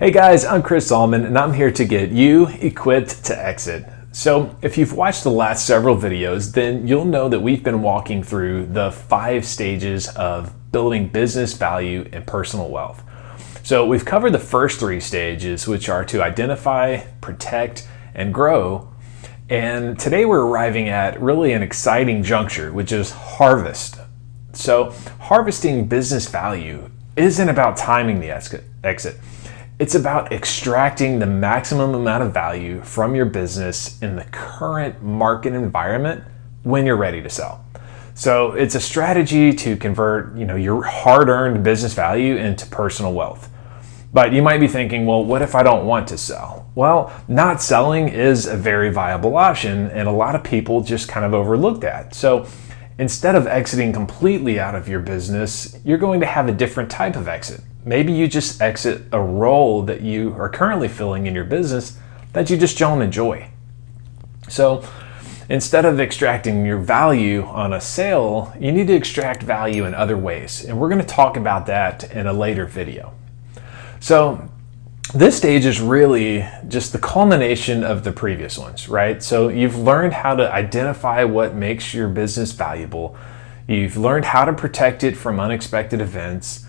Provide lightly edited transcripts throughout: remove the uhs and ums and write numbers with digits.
Hey guys, I'm Chris Solomon and I'm here to get you equipped to exit. So if you've watched the last several videos, then you'll know that we've been walking through the 5 stages of building business value and personal wealth. So we've covered the first 3 stages, which are to identify, protect, and grow. And today we're arriving at really an exciting juncture, which is harvest. So harvesting business value isn't about timing the exit. It's about extracting the maximum amount of value from your business in the current market environment when you're ready to sell. So it's a strategy to convert, your hard-earned business value into personal wealth. But you might be thinking, well, what if I don't want to sell? Well, not selling is a very viable option, and a lot of people just kind of overlook that. So instead of exiting completely out of your business, you're going to have a different type of exit. Maybe you just exit a role that you are currently filling in your business that you just don't enjoy. So instead of extracting your value on a sale, you need to extract value in other ways. And we're going to talk about that in a later video. So this stage is really just the culmination of the previous ones, right? So you've learned how to identify what makes your business valuable. You've learned how to protect it from unexpected events.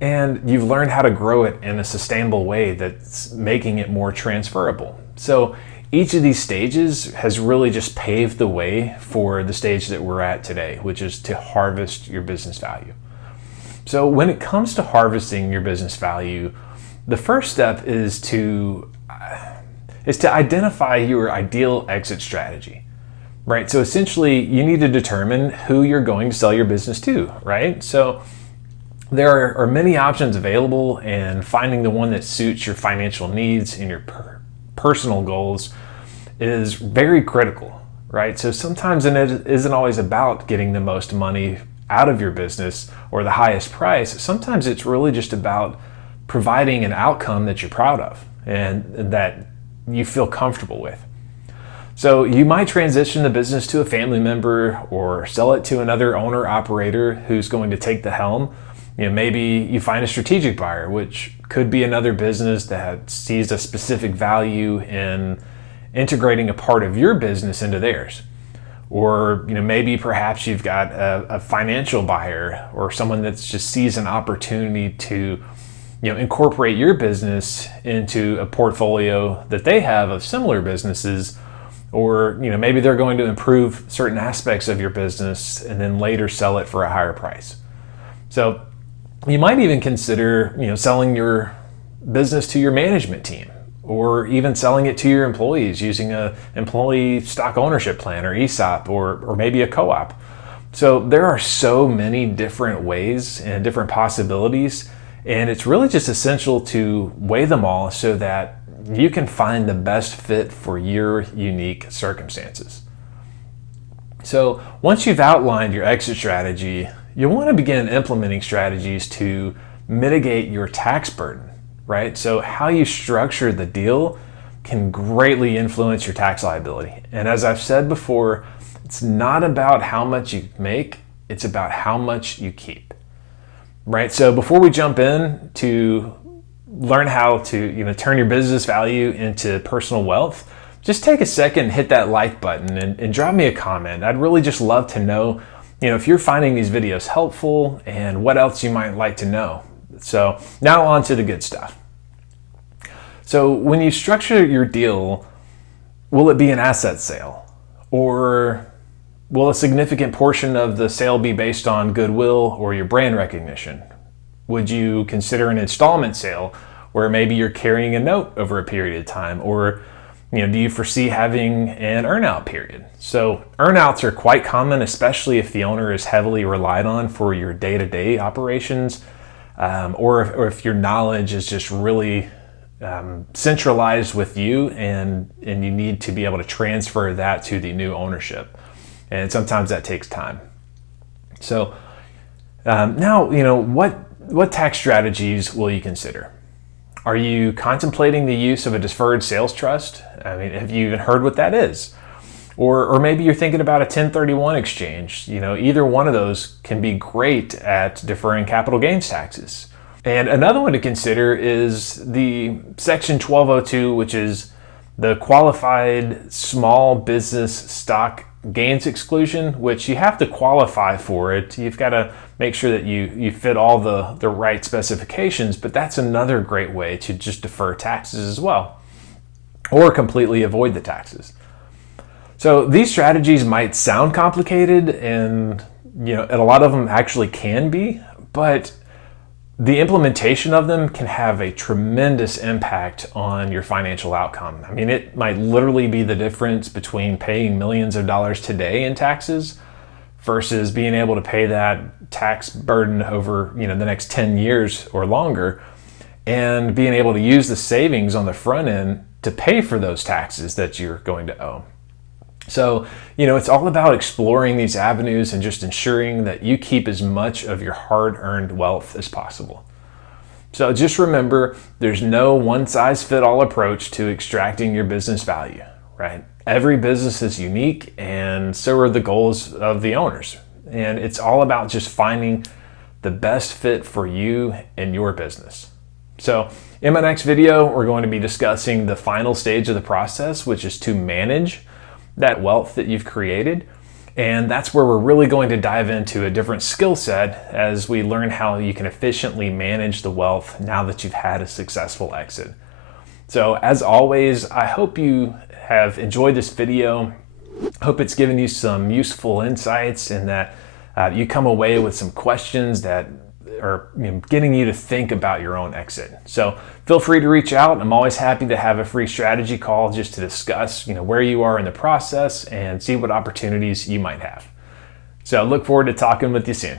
And you've learned how to grow it in a sustainable way that's making it more transferable. So each of these stages has really just paved the way for the stage that we're at today, which is to harvest your business value. So when it comes to harvesting your business value, the first step is to identify your ideal exit strategy, right? So essentially, you need to determine who you're going to sell your business to, right? So there are many options available, and finding the one that suits your financial needs and your personal goals is very critical, right? So sometimes it isn't always about getting the most money out of your business or the highest price. Sometimes it's really just about providing an outcome that you're proud of and that you feel comfortable with. So you might transition the business to a family member or sell it to another owner-operator who's going to take the helm. Maybe you find a strategic buyer, which could be another business that sees a specific value in integrating a part of your business into theirs. Or, maybe perhaps you've got a financial buyer or someone that just sees an opportunity to, incorporate your business into a portfolio that they have of similar businesses. Or, maybe they're going to improve certain aspects of your business and then later sell it for a higher price. So you might even consider, selling your business to your management team, or even selling it to your employees using a employee stock ownership plan or ESOP, or maybe a co-op. So there are so many different ways and different possibilities, and it's really just essential to weigh them all so that you can find the best fit for your unique circumstances. So once you've outlined your exit strategy, you'll want to begin implementing strategies to mitigate your tax burden, right? So how you structure the deal can greatly influence your tax liability. And as I've said before, it's not about how much you make, it's about how much you keep, right? So before we jump in to learn how to turn your business value into personal wealth, just take a second and hit that like button and drop me a comment. I'd really just love to know if you're finding these videos helpful and what else you might like to know. So now on to the good stuff. So when you structure your deal, will it be an asset sale? Or will a significant portion of the sale be based on goodwill or your brand recognition? Would you consider an installment sale where maybe you're carrying a note over a period of time? Or do you foresee having an earnout period? So earnouts are quite common, especially if the owner is heavily relied on for your day-to-day operations, or if your knowledge is just really centralized with you and you need to be able to transfer that to the new ownership. And sometimes that takes time. So now, what tax strategies will you consider? Are you contemplating the use of a deferred sales trust? I mean, have you even heard what that is? Or maybe you're thinking about a 1031 exchange. Either one of those can be great at deferring capital gains taxes. And another one to consider is the Section 1202, which is the qualified small business stock gains exclusion, which you have to qualify for it. You've got to make sure that you fit all the right specifications, but that's another great way to just defer taxes as well, or completely avoid the taxes. So these strategies might sound complicated, and and a lot of them actually can be, but the implementation of them can have a tremendous impact on your financial outcome. I mean, it might literally be the difference between paying millions of dollars today in taxes versus being able to pay that tax burden over, the next 10 years or longer, and being able to use the savings on the front end to pay for those taxes that you're going to owe. So, it's all about exploring these avenues and just ensuring that you keep as much of your hard-earned wealth as possible. So just remember, there's no one-size-fits-all approach to extracting your business value, right? Every business is unique, and so are the goals of the owners. And it's all about just finding the best fit for you and your business. So in my next video, we're going to be discussing the final stage of the process, which is to manage that wealth that you've created. And that's where we're really going to dive into a different skill set as we learn how you can efficiently manage the wealth now that you've had a successful exit. So as always, I hope you have enjoyed this video. Hope it's given you some useful insights and that you come away with some questions that are getting you to think about your own exit. So feel free to reach out. I'm always happy to have a free strategy call just to discuss where you are in the process and see what opportunities you might have. So I look forward to talking with you soon.